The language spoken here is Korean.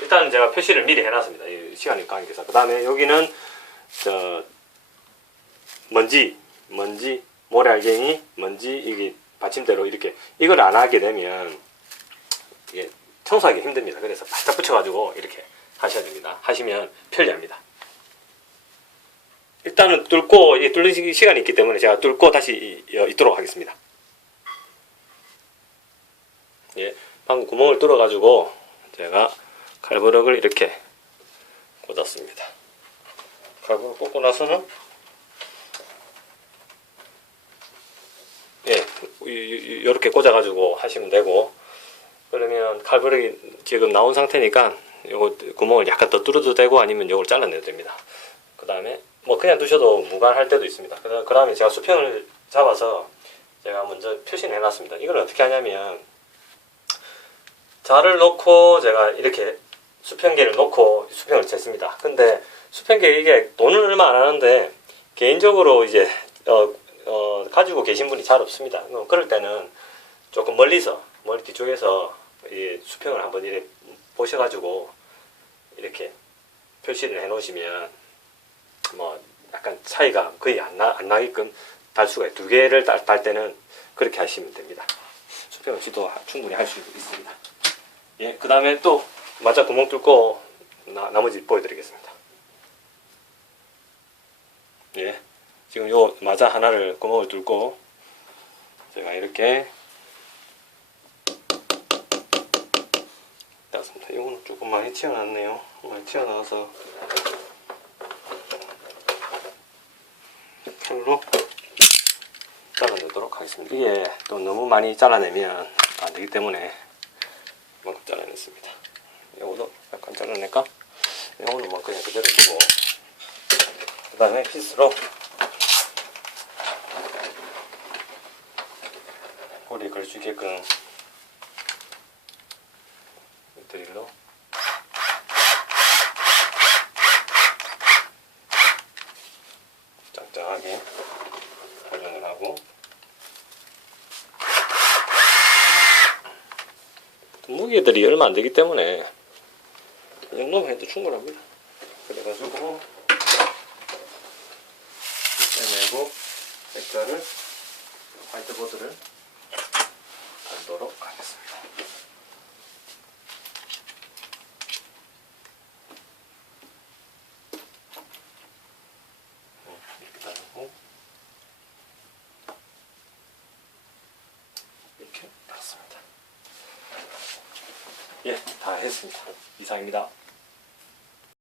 일단은 제가 표시를 미리 해놨습니다. 이 시간이 관계상. 그 다음에 여기는 저 먼지, 먼지, 모래알갱이, 먼지 이게 받침대로 이렇게 이걸 안 하게 되면 이게 청소하기 힘듭니다. 그래서 바짝 붙여가지고 이렇게 하셔야 됩니다. 하시면 편리합니다. 일단은 뚫고 이 뚫는 시- 시간이 있기 때문에 제가 뚫고 다시 이- 어, 있도록 하겠습니다. 예, 방금 구멍을 뚫어가지고 제가 칼부럭을 이렇게 꽂았습니다. 칼부럭 꽂고 나서는 예, 이렇게 꽂아가지고 하시면 되고 그러면 칼부럭이 지금 나온 상태니까 요거 구멍을 약간 더 뚫어도 되고 아니면 요걸 잘라내도 됩니다. 그 다음에 뭐 그냥 두셔도 무관할 때도 있습니다. 그 다음에 제가 수평을 잡아서 제가 먼저 표시를 해놨습니다. 이걸 어떻게 하냐면 자를 놓고 제가 이렇게 수평계를 놓고 수평을 쟀습니다. 근데 수평계 이게 돈은 얼마 안 하는데 개인적으로 이제 어, 어, 가지고 계신 분이 잘 없습니다. 어, 그럴 때는 조금 멀리서 머리 뒤쪽에서 이 수평을 한번 이렇게 보셔가지고 이렇게 표시를 해놓으시면 뭐 약간 차이가 거의 안, 나, 안 나게끔 달 수가 있- 두 개를 딸, 딸 때는 그렇게 하시면 됩니다. 수평 없이도 충분히 할 수 있습니다. 예, 그 다음에 또 맞아 구멍 뚫고 나, 나머지 보여드리겠습니다. 예, 지금 요 맞아 하나를 구멍을 뚫고 제가 이렇게 땄습니다. 이거는 조금 많이 튀어나왔네요. 많이 튀어나와서 칼로 잘라내도록 하겠습니다. 이게 또 너무 많이 잘라내면 안 되기 때문에 이만큼 잘라냈습니다. 이거는 뭐 그냥 그대로 두고. 그 다음에 피스로. 꼬리에 걸수 있게끔. 드릴로. 짱짱하게 고정을 하고. 무게들이 얼마 안 되기 때문에 이 정도만 해도 충분합니다. 그래가지고 빼내고 액자를 화이트보드를 달도록 하겠습니다. 이렇게 달고 이렇게 달았습니다. 예, 다 했습니다. 이상입니다.